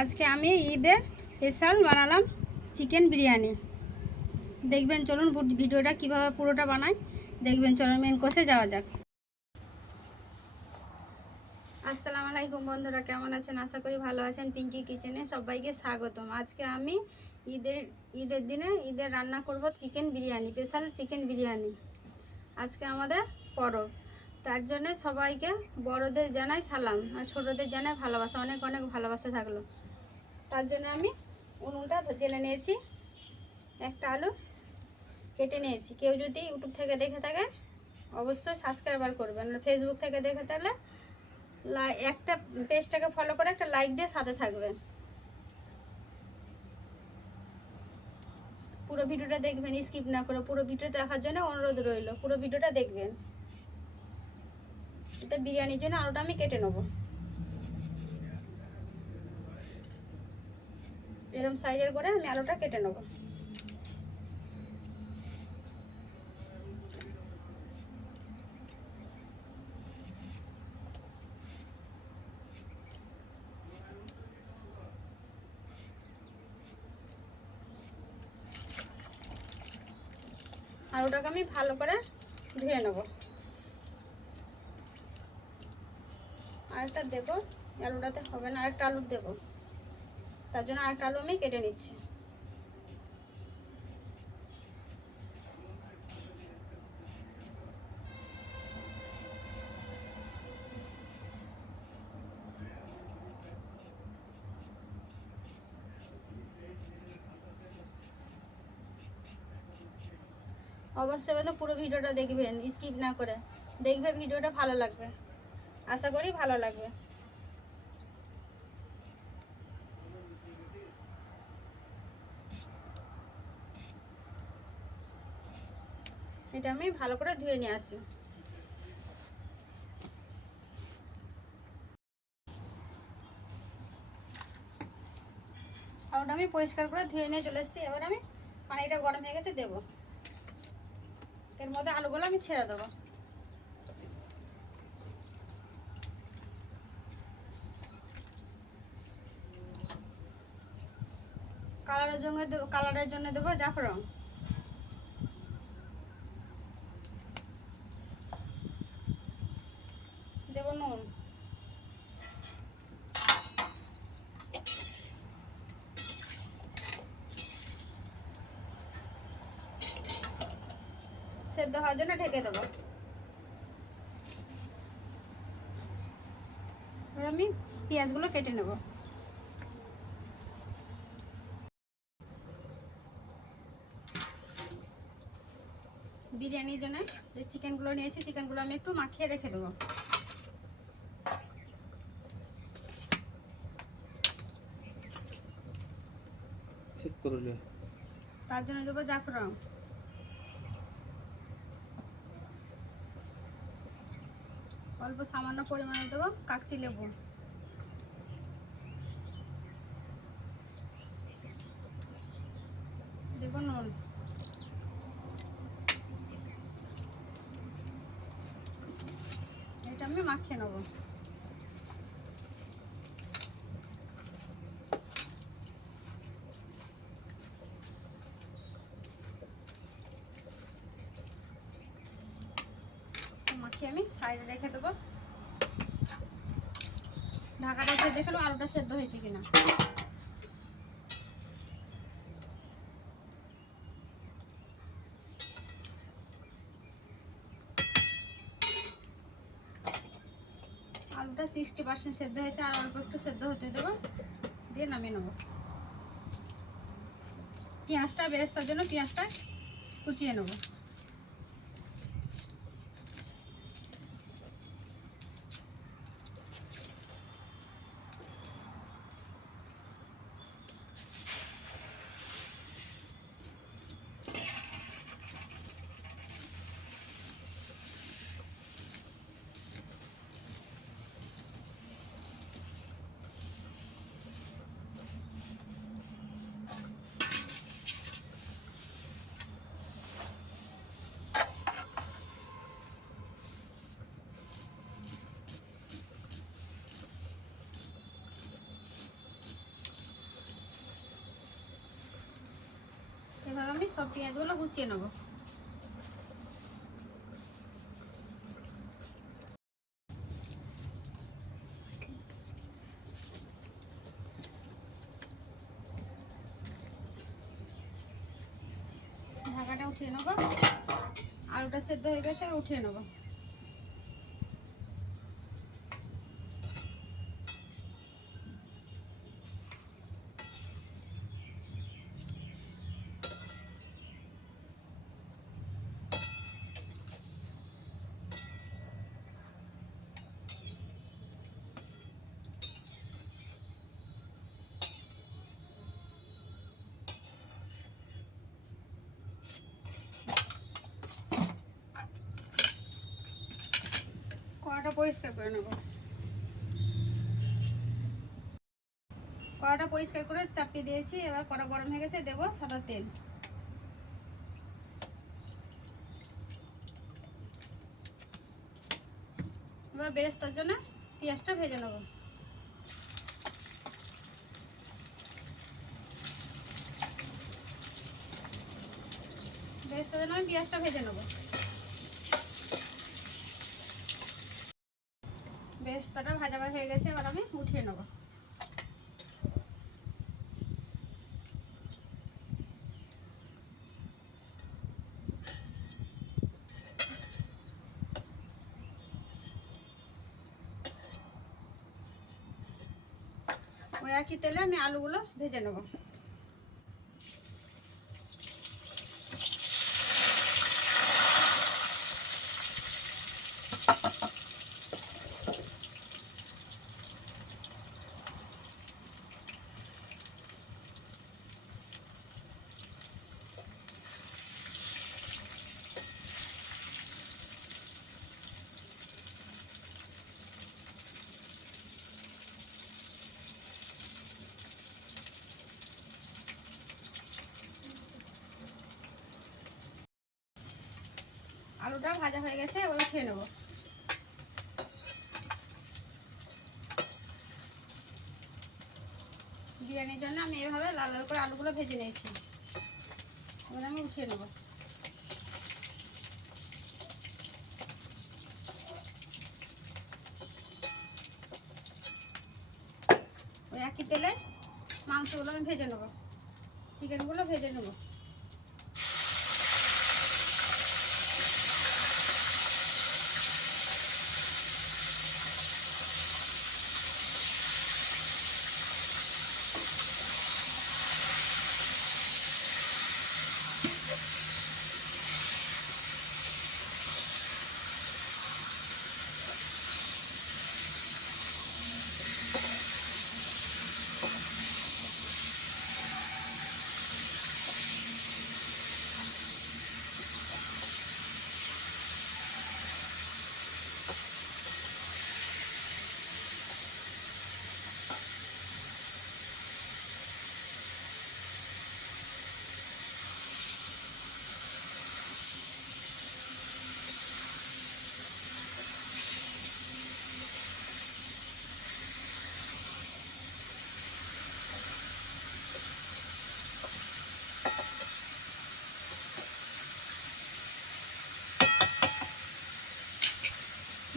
আজকে আমি ঈদের স্পেশাল বানালাম চিকেন বিরিয়ানি। দেখবেন, চলুন ভিডিওটা কীভাবে পুরোটা বানাই। দেখবেন, চলুন মেন কোর্সে যাওয়া যাক। আসসালামু আলাইকুম বন্ধুরা, কেমন আছেন? আশা করি ভালো আছেন। পিঙ্কি কিচেনে সবাইকে স্বাগতম। আজকে আমি ঈদের ঈদের দিনে ঈদের রান্না করব chicken biryani, special chicken biryani. আজকে আমাদের পরব। তার জন্য সবাইকে বড়দের জানাই সালাম, আর ছোটদের জানাই ভালোবাসা। অনেক অনেক ভালোবাসা থাকল। তার জন্য আমি উনুনটা জেলে নিয়েছি, একটা আলু কেটে নিয়েছি। কেউ যদি ইউটিউব থেকে দেখে থাকে অবশ্যই সাবস্ক্রাইবার করবেন। ফেসবুক থেকে দেখে লাই- একটা পেজটাকে ফলো করে একটা লাইক দিয়ে সাথে থাকবেন। পুরো ভিডিওটা দেখবেন স্কিপ না করে পুরো ভিডিও দেখার জন্য অনুরোধ রইল। পুরো ভিডিওটা দেখবেন। এটা বিরিয়ানির জন্য আলুটা আমি কেটে নেব। এরকম সাইজের করে আমি আলুটা কেটে নেব। আলুটাকে আমি ভালো করে ধুয়ে নেব। আরেকটা দেবো, আলুটাতে হবে না, আরেকটা আলু দেবো। তার জন্য আরেকটা আলু আমি কেটে নিচ্ছি। অবশ্যই কিন্তু পুরো ভিডিওটা দেখবেন স্কিপ না করে। দেখবে ভিডিওটা ভালো লাগবে। আশা করি ভালো লাগবে। এটা আমি ভালো করে ধুয়ে নিয়ে আসি আলুটা আমি পরিষ্কার করে ধুয়ে নিয়ে চলে এসেছি। এবার আমি পানিটা গরম হয়ে গেছে দেবো। এর মধ্যে আলুগুলো আমি ছেড়ে দেবো। কালারের জন্য কালারের জন্য দেবো জাফরং দেবো নুন সেদ্ধ হওয়ার জন্য ঢেকে দেবো। এবার আমি পেঁয়াজগুলো কেটে নেব। বিরিয়ানির জন্য যে চিকেনগুলো নিয়েছি চিকেনগুলো আমি একটু মাখিয়ে রেখে দেবো। চেক তার জন্য দেবো জাফরং অল্প সামান্য পরিমাণে দেবো কাকচি লেবু দেবো নুন এটা আমি মাখিয়ে নেব মাখিয়ে আমি সাইডে রেখে দেবো। ঢাকাটা দিয়ে দেখল আলুটা সেদ্ধ হয়েছে কিনা। আলুটা সিক্সটি পার্সেন্ট সেদ্ধ হয়েছে, আর অল্প একটু সেদ্ধ হতে দেবো। দিয়ে নামিয়ে নেব। পেঁয়াজটা বেরেস্তার জন্য পেঁয়াজটা কুচিয়ে নেব। আমি সব পেঁয়াজগুলো গুছিয়ে নেব। ঢাকাটা উঠিয়ে নেব। আলুটা সেদ্ধ হয়ে গেছে আর উঠিয়ে নেব। কড়াটা পরিষ্কার করে নেব। কড়াটা পরিষ্কার করে চাপিয়ে দিয়েছি, এবার কড়া গরম হয়ে গেছে, দেবো সাদা তেল। এবার বেরেস্তার জন্য পেঁয়াজটা ভেজে নেব। বেরেস্তার জন্য আমি পেঁয়াজটা ভেজে নেব বেরেস্তাটা ভাজা ভাজা হয়ে গেছে এবার আমি উঠিয়ে নেব ওই একই তেলে আমি আলুগুলো ভেজে নেব। আলুটা ভাজা হয়ে গেছে, এবার উঠিয়ে নেব। বিরিয়ানির জন্য আমি এভাবে লাল লাল করে আলুগুলো ভেজে নিয়েছি। এবার আমি উঠিয়ে নেব। ওই একই তেলে মাংসগুলো আমি ভেজে নেব। চিকেনগুলো ভেজে নেব।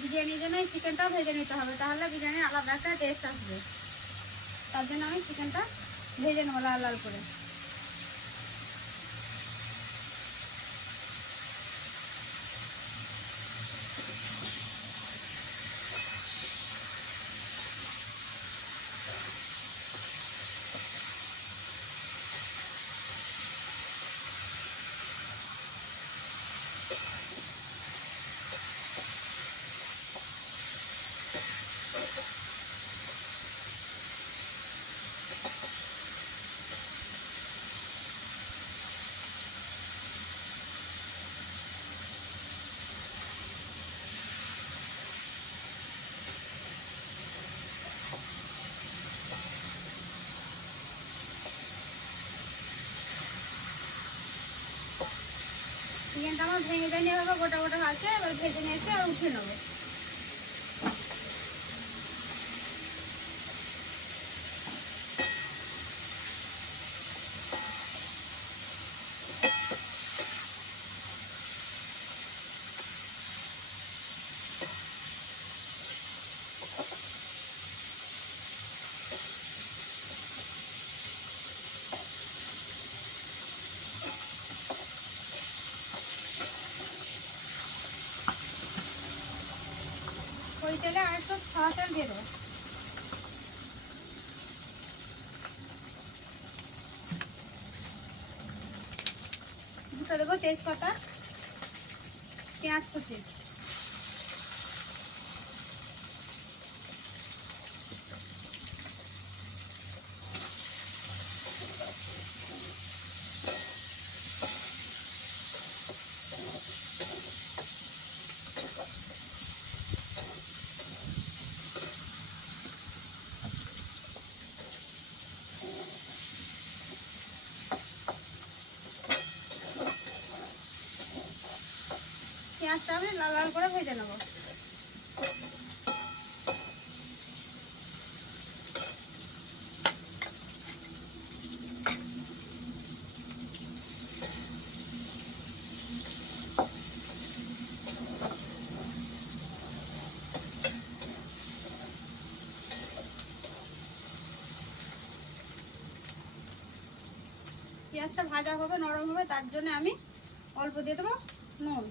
বিরিয়ানির জন্য চিকেনটা ভেজে নিতে হবে। তাহলে বিরিয়ানির আলাদা একটা টেস্ট আসবে। তার জন্য আমি চিকেনটা ভেজে নেব লাল লাল করে। আমার ভেঙে ভেঙে এভাবে গোটা গোটা আছে এবার ভেজে নিয়েছি আর উঠে নেব। তেলে আর একটু দিয়ে দেবো। দেবো তেজপাতা পেঁয়াজ কুচি। পেঁয়াজটা আমি লাল লাল করে ভেজে নেব। পেঁয়াজটা ভাজা হবে, নরম হবে, তার জন্য আমি অল্প দিয়ে দেবো নুন।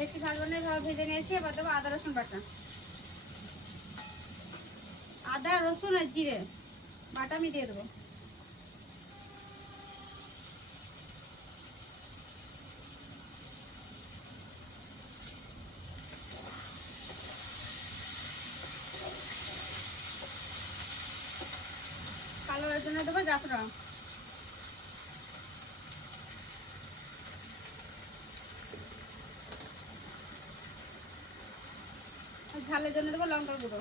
বেশি না এভাবে ভেজে নিয়েছি, এবার দেবো আদা, রসুন বাটা। আদা, রসুন আর জিরে, বাটা আমি দিয়ে দেবো। কালোর জন্য দেবো জাফরান। ঝালের জন্য দেবো লঙ্কা গুঁড়ো।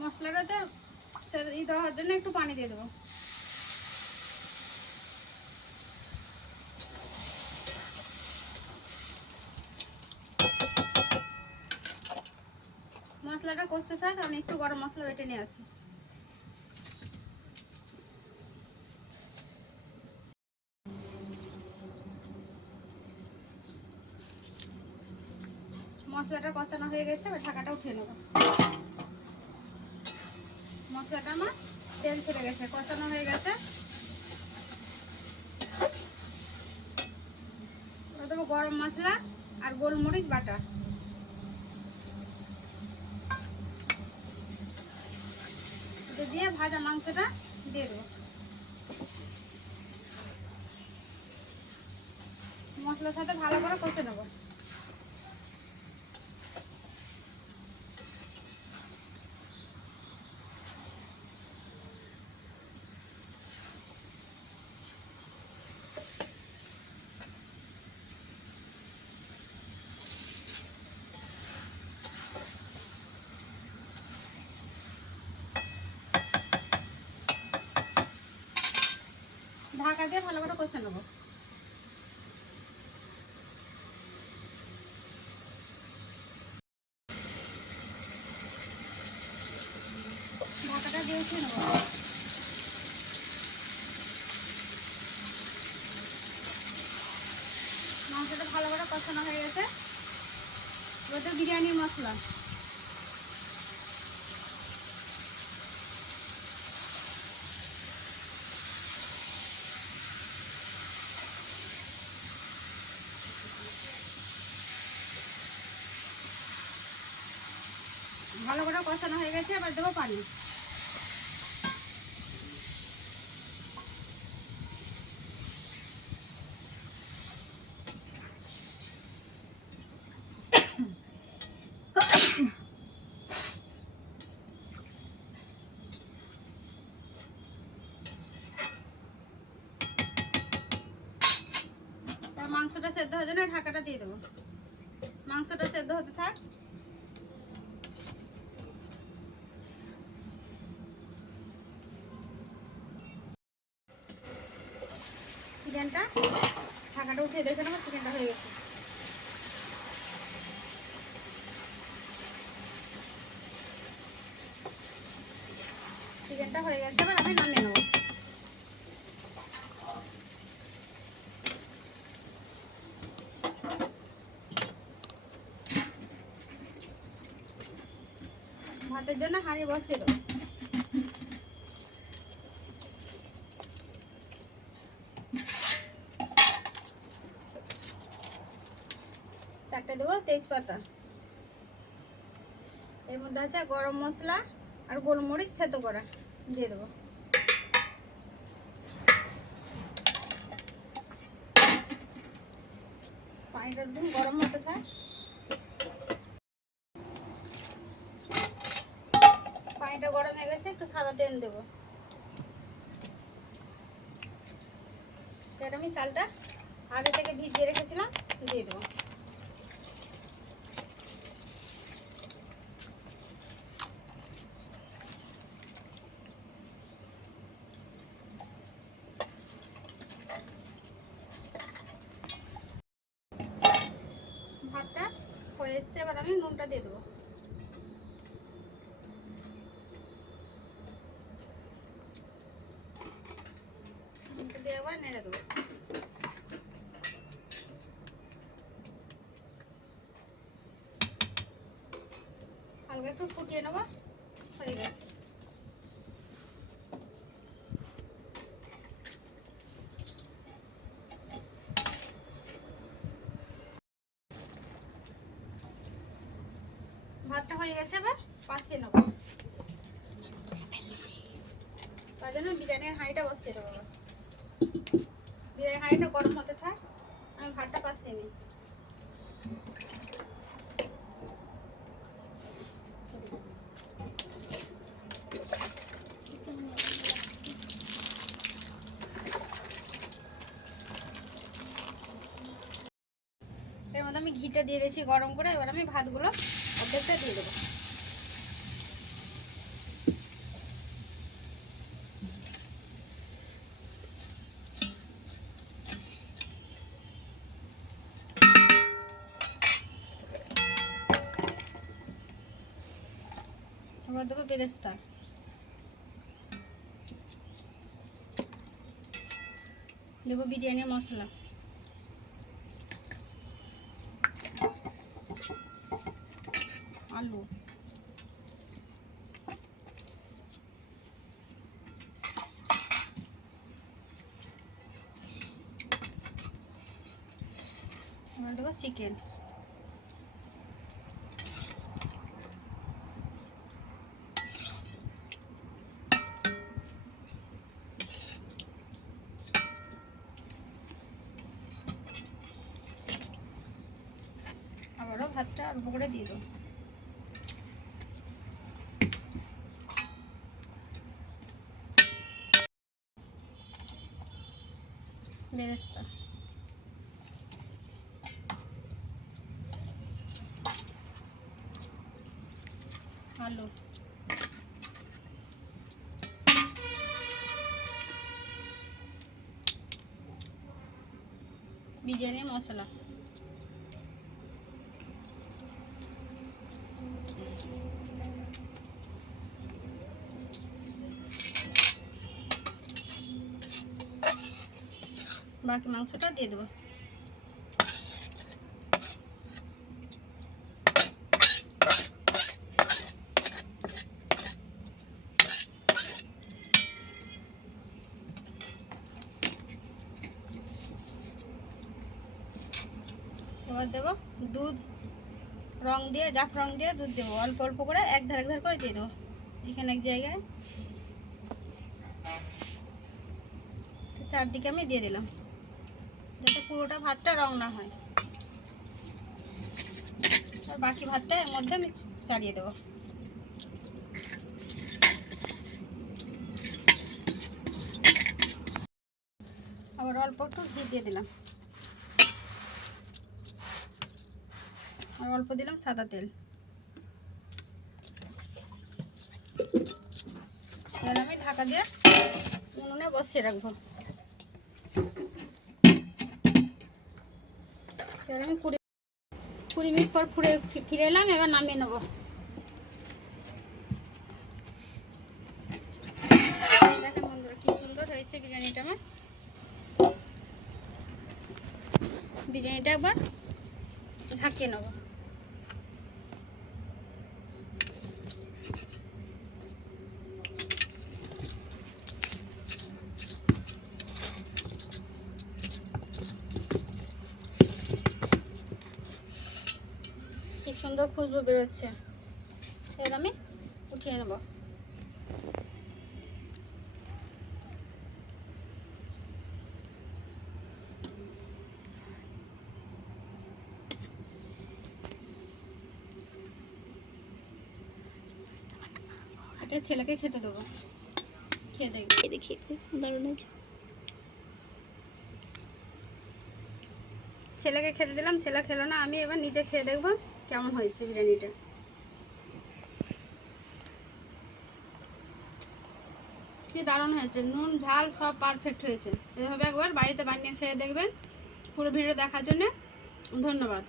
মশলাটাতে ই দেওয়ার জন্য একটু পানি দিয়ে দেবো। মশলাটা কষতে থাক, আমি একটু গরম মশলা বেটে নিয়ে আসি। মশলাটা কষানো হয়ে গেছে, এবার ঢাকাটা উঠিয়ে নেব। মশলাটা আমার তেল ছেড়ে গেছে, কষানো হয়ে গেছে। গরম মশলা আর গোলমরিচ বাটা। দিয়ে ভাজা মাংসটা দিয়ে দেবো। মশলার সাথে ভালো করে কষে নেব। ঢাকা দিয়ে ভালো করে কষে নেব। মাংসটা ভালো করে কষানো হয়ে গেছে। ওতে বিরিয়ানির মশলা ভালো করে কষানো হয়ে গেছে, এবার দেবো পানি। মাংসটা সেদ্ধ হওয়ার জন্য ঢাকাটা দিয়ে দেবো। মাংসটা সেদ্ধ হতে থাক। চিকেনটা। ঢাকাটা উঠিয়ে দেখে নেব চিকেনটা হয়ে গেছে। চিকেনটা হয়ে গেছে, এবার আমি নামিয়ে নেব। ভাতের জন্য হাঁড়ি বসিয়ে দেবো চারটে দেবো তেজপাতা। এর মধ্যে আছে গরম মশলা আর গোলমরিচ থেতো করা। দিয়ে দেবো। পানিটা একদম গরম হতে থাক। পানিটা গরম হয়ে গেছে, একটু সাদা তেল দেবো। আমি চালটা আগে থেকে ভিজিয়ে রেখেছিলাম, দিয়ে দেবো ভাতটা হয়ে এসছে এবার আমি নুনটা দিয়ে দেবো নুনটা দিয়ে একবার নেড়ে দেবো হালকা একটু ফুটিয়ে ভাতটা হয়ে গেছে এবার পাশে নেব। তার জন্য বিরিয়ানির হাঁড়িটা বসিয়ে দেবো বিরিয়ানির হাঁড়িটা গরম হতে থাক, আমি ভাতটা পাশিয়ে নিই এর মধ্যে আমি ঘিটা দিয়ে দিয়েছি গরম করে, এবার আমি ভাতগুলো অর্ধেকটা দিয়ে দেবো। এবার দেবো দেবো বিরিয়ানি মশলা আলু এবার দেবো চিকেন বিরিয়ানি মশলা। বাকি মাংসটা দিয়ে দেবো এবার দেবো দুধ রং দিয়ে জাফ রং দিয়ে দুধ দেবো। অল্প অল্প করে এক ধার এক ধার করে দিয়ে দেবো। এখানে এক জায়গায় চারদিকে আমি দিয়ে দিলাম, যাতে পুরোটা ভাতটা রং না হয়। আর বাকি ভাতটা এর মধ্যে আমি চালিয়ে দেবো। আবার অল্প একটু ঘি দিয়ে দিলাম। আর অল্প দিলাম সাদা তেল। এবার আমি ঢাকা দিয়ে উনুনে বসিয়ে রাখব। এবার আমি কুড়ি কুড়ি মিনিট পর ফুরে ফি- ফিরে এলাম, এবার নামিয়ে নেব। দেখেন বন্ধুরা, কি সুন্দর হয়েছে বিরিয়ানিটা আমার। বিরিয়ানিটা একবার ঝাঁকিয়ে নেব কি সুন্দর খুশবু বেরোচ্ছে। এবার আমি উঠিয়ে নেব। এটা ছেলেকে খেতে দেবো। খেয়ে দেখবে। দেখি দারুণ হয়েছে। ছেলেকে খেতে দিলাম ছেলে খেলো না আমি এবার নিজে খেয়ে দেখব। কেমন হয়েছে বিরিয়ানিটা? কি দারুণ হয়েছে। নুন, ঝাল সব পারফেক্ট হয়েছে। এভাবে একবার বাড়িতে বানিয়ে খেয়ে দেখবেন পুরো ভিডিও দেখার জন্য। ধন্যবাদ।